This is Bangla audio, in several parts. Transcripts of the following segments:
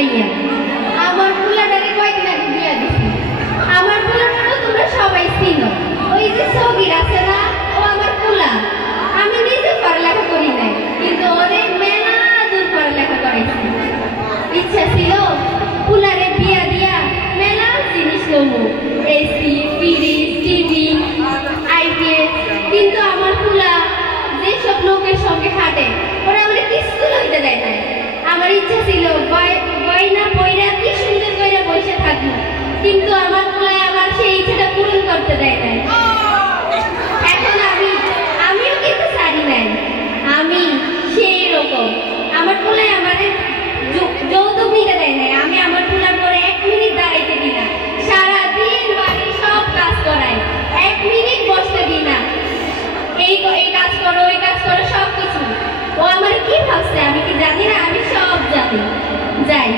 মাইয়া আমার পোলাটারে কয়েকদিন আগে বিয়া দিছি আমার পোলাটারও তোমরা সবাই চিনো ওই যে সগির আছে না ও আমার পোলা আমি নিজে পড়ালেখা করি নাই কিন্তু ওরে মেলা দূর পড়ালেখা করাইছি ইচ্ছা ছিল পোলারে বিয়া দিয়া মেলা জিনিস লমু এসি ফ্রিজ টিভি আইপিএস কিন্তু আমার পোলা যেসব লোকের সঙ্গে হাঁটে ওরা আমার কিছু লইতে দেয় না আমার ইচ্ছা ছিল গয়না বইরা কি সুন্দর কইরা বসে থাকবো কিন্তু আমার পোলায় আমার সেই ইচ্ছাটা পূরণ করতে দেয় না এখন আমিও কিন্তু ছাড়ি নাই আমি সেই রকম আমার পোলায় আমাদের যৌতুক নিতে দেয় নাই আমি আমার পোলার পরে 1 মিনিট দাঁড়াইতে দিই না সারাদিন বাড়ির সব কাজ করাই 1 মিনিট বসতে দিই না এই কাজ করো ওই কাজ করো সব কিছু ও আমার কি ভাবছে আমি কি জানি না আমি সব জানি যাই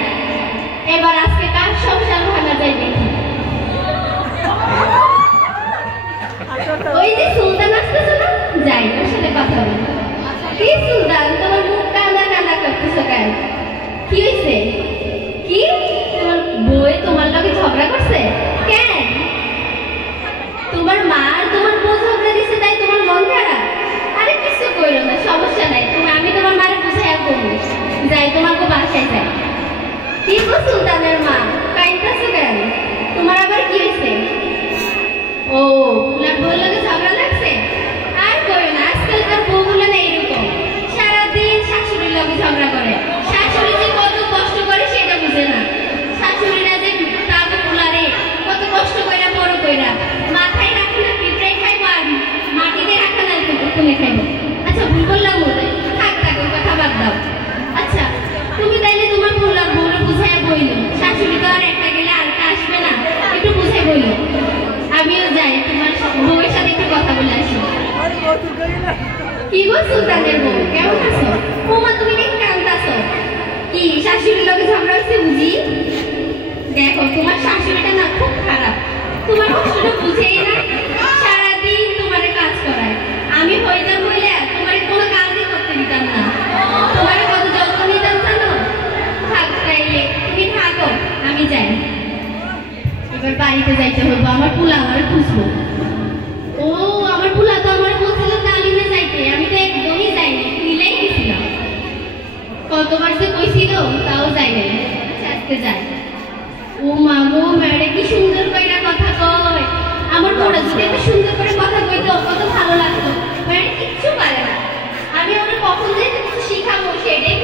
এবার আজকে কার সংসার ভাঙা যায় দেখি ওই যে সুলতান আসতেছে না যাই ওর সাথে কথা বলি কি সুলতান তোমার মুখ কান্না কান্না করতেছো কেন কি হয়েছে কি তোমার বই তোমার লগে ঝগড়া করছে কেন তোমার মা আর তোমার বউ ঝগড়া দিছে তাই তোমার মন খারাপ আরে কিছু কইরো না সমস্যা নাই আমি তোমার মারে বুঝাইয়া বলবো যাই তোমাকে বাসায় যাই কি গো সুলতানের মা কাইন্তাছো কেন তোমার আবার কি হয়েছে ও পুলার বউর লগে ঝগড়া লাগছে আর কইও না আজকালকার বউগুলো না এরকম সারাদিন শাশুড়ির লগে ঝগড়া করে শাশুড়ি যে কত কষ্ট করে সেটা বুঝে না শাশুড়িরা যে তাকে পুলারে কত কষ্ট কইরা বড় কইরা মাথায় রাখে না পিঁপড়াই খাইবো আর মাটিতে রাখা না তুমি খাইবো আচ্ছা ভুল করলাম বলে থাক ওই কথা বাদ দাও আচ্ছা তুমি তাইলে তোমার পুলার বউরে বুঝাইয়া বইলো শাশুড়ি তো আর একটা গেলে আরেকটা আসবে না একটু বুঝাই বইলো আমিও যাই তোমার বউয়ের সাথে একটু কথা বলে আসি কি গো সুলতানের বউ কেমন আছো ওমা তুমি দেখি কাঁদতাছো কি শাশুড়ির লগে ঝগড়া হয়েছে বুঝি দেখো তোমার শাশুড়িটা না খুব খারাপ তোমার কষ্টটা বুঝেই না সারাদিন তোমারে কাজ করায় আমি হইতাম বলে তোমার কোনো কাজই করতে দিতাম না তোমার কত যত্ন নিতাম জানো থাক তাইলে তুমি থাকো আমি যাই এবার বাড়িতে যাইতে হইব আমার পোলা আমার খুঁজবো ও আমার পোলা তো আমার বলছিল তালিমে যাইতে আমি তো একদমই যাইনি মিলাই গেছিলাম কতবার যে কইছিল তাও যাই নাই আজকে যাই ও মা গো ম্যাডে কি সুন্দর কইরা কথা কয় আমার বড় যদি এত সুন্দর করে কথা কইতো কত ভালো লাগতো ম্যাডে কিচ্ছু পারে না আমি ওকে কখন যে কিছু শিখাবো সেটাই